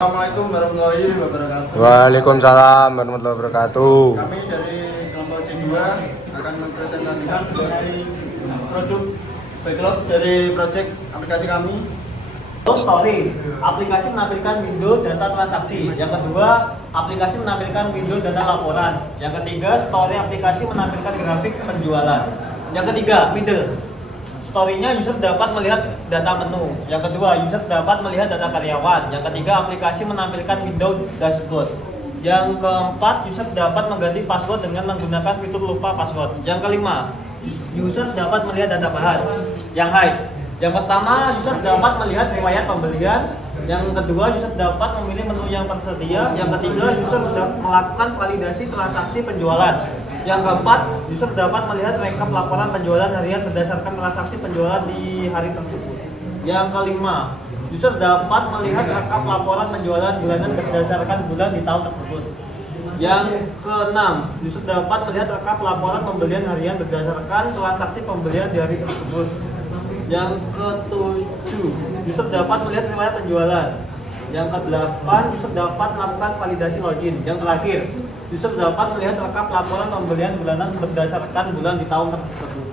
Assalamualaikum warahmatullahi wabarakatuh. Waalaikumsalam warahmatullahi wabarakatuh. Kami dari kelompok C2 akan mempresentasikan mengenai produk backlog dari project aplikasi kami. Story, aplikasi menampilkan window data transaksi. Yang kedua, aplikasi menampilkan window data laporan. Yang ketiga, story aplikasi menampilkan grafik penjualan. Yang ketiga, middle. Story-nya user dapat melihat data menu. Yang kedua, user dapat melihat data karyawan. Yang ketiga, aplikasi menampilkan window dashboard. Yang keempat, user dapat mengganti password dengan menggunakan fitur lupa password. Yang kelima, user dapat melihat data bahan. Yang hide. Yang pertama, user dapat melihat riwayat pembelian. Yang kedua, user dapat memilih menu yang tersedia. Yang ketiga, user melakukan validasi transaksi penjualan. Yang keempat, user dapat melihat rekap laporan penjualan harian berdasarkan transaksi penjualan di hari tersebut. Yang kelima, user dapat melihat rekap laporan penjualan bulanan berdasarkan bulan di tahun tersebut. Yang keenam, user dapat melihat rekap laporan pembelian harian berdasarkan transaksi pembelian di hari tersebut. Yang ketujuh, user dapat melihat riwayat penjualan. Yang kedelapan, user dapat melakukan validasi login. Yang terakhir, user dapat melihat rekap laporan pembelian bulanan berdasarkan bulan di tahun tersebut.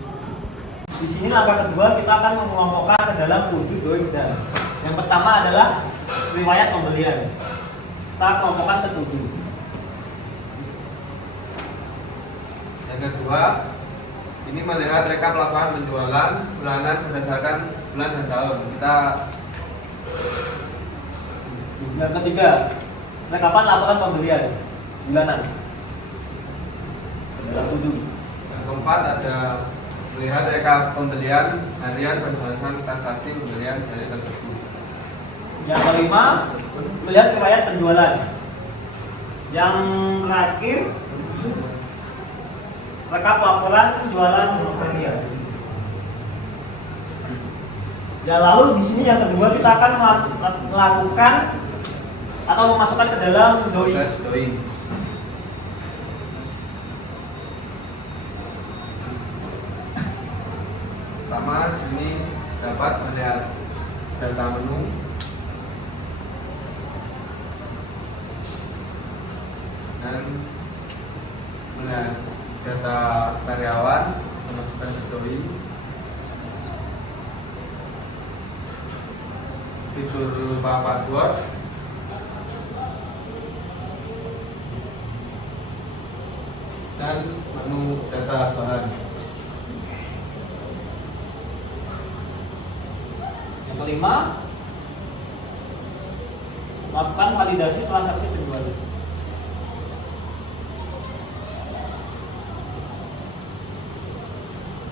Di sini langkah kedua kita akan mengelompokkan ke dalam 7 doing dan. Yang pertama adalah riwayat pembelian. Kita kelompokkan ke 7. Yang kedua, ini melihat rekap laporan penjualan bulanan berdasarkan bulan dan tahun. Yang ketiga, rekapan laporan pembelian bulanan. Dalam 7. Yang keempat ada melihat rekap pembelian harian berdasarkan transaksi pembelian hari tersebut. Yang kelima, melihat riwayat penjualan. Yang terakhir, rekap laporan penjualan harian. Ya, lalu di sini yang kedua kita akan melakukan atau memasukkan ke dalam doi. Proses doi. Pertama, ini dapat melihat data menu dan melihat data karyawan, memasukkan ke doi. Fitur lupa password dan menu data bahan. Yang kelima, melakukan validasi transaksi penjualan.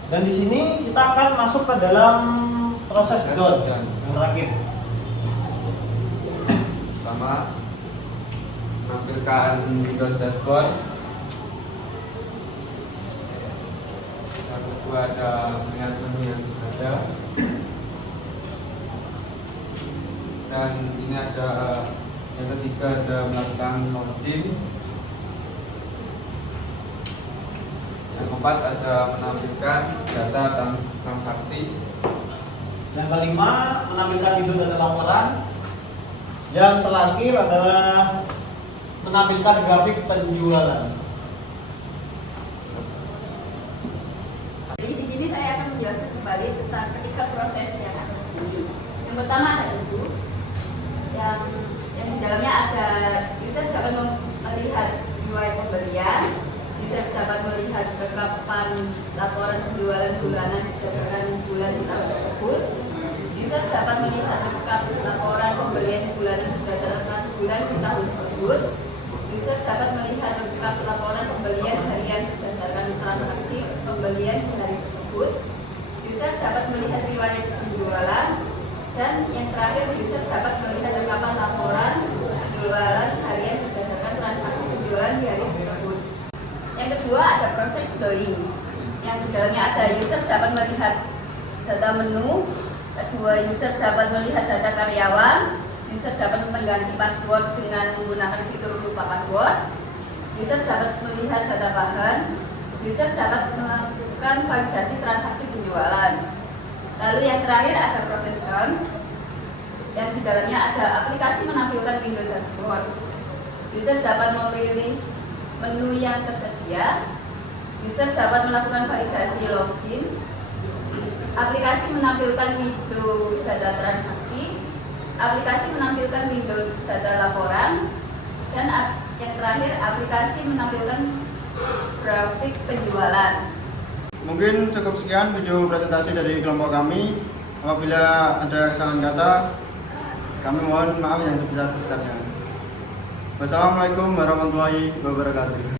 Dan di sini kita akan masuk ke dalam proses done yang terakhir. Pertama, menampilkan Windows dashboard. Yang kedua ada melihat menu yang ada. Dan ini ada yang ketiga ada melakukan login. Yang keempat ada menampilkan data transaksi. Yang kelima, menampilkan window data laporan. Yang terakhir adalah menampilkan grafik penjualan. Jadi di sini saya akan menjelaskan kembali tentang ketiga proses yang ada di sini. Yang pertama ada itu, yang di dalamnya ada user dapat melihat riwayat pembelian, user dapat melihat rekapan laporan penjualan bulanan berdasarkan bulan di tahun tersebut. User dapat melihat rekap laporan pembelian bulanan berdasarkan bulan di tahun tersebut. User dapat melihat rekap laporan pembelian harian berdasarkan transaksi pembelian di hari tersebut. User dapat melihat riwayat penjualan. Dan yang terakhir, user dapat melihat rekapan laporan penjualan harian berdasarkan transaksi penjualan di hari tersebut. Yang kedua ada proses doi, yang di dalamnya ada user dapat melihat data menu. Kedua, user dapat melihat data karyawan. User dapat mengganti password dengan menggunakan fitur lupa password. User dapat melihat data bahan. User dapat melakukan validasi transaksi penjualan. Lalu yang terakhir ada proses done. yang di dalamnya ada aplikasi menampilkan window dashboard. User dapat memilih menu yang tersedia. User dapat melakukan validasi login. Aplikasi menampilkan window data transaksi. Aplikasi menampilkan window data laporan. Dan yang terakhir, aplikasi menampilkan grafik penjualan. Mungkin cukup sekian video presentasi dari kelompok kami. Apabila ada kesalahan kata, kami mohon maaf yang sebesar-besarnya. Wassalamualaikum warahmatullahi wabarakatuh.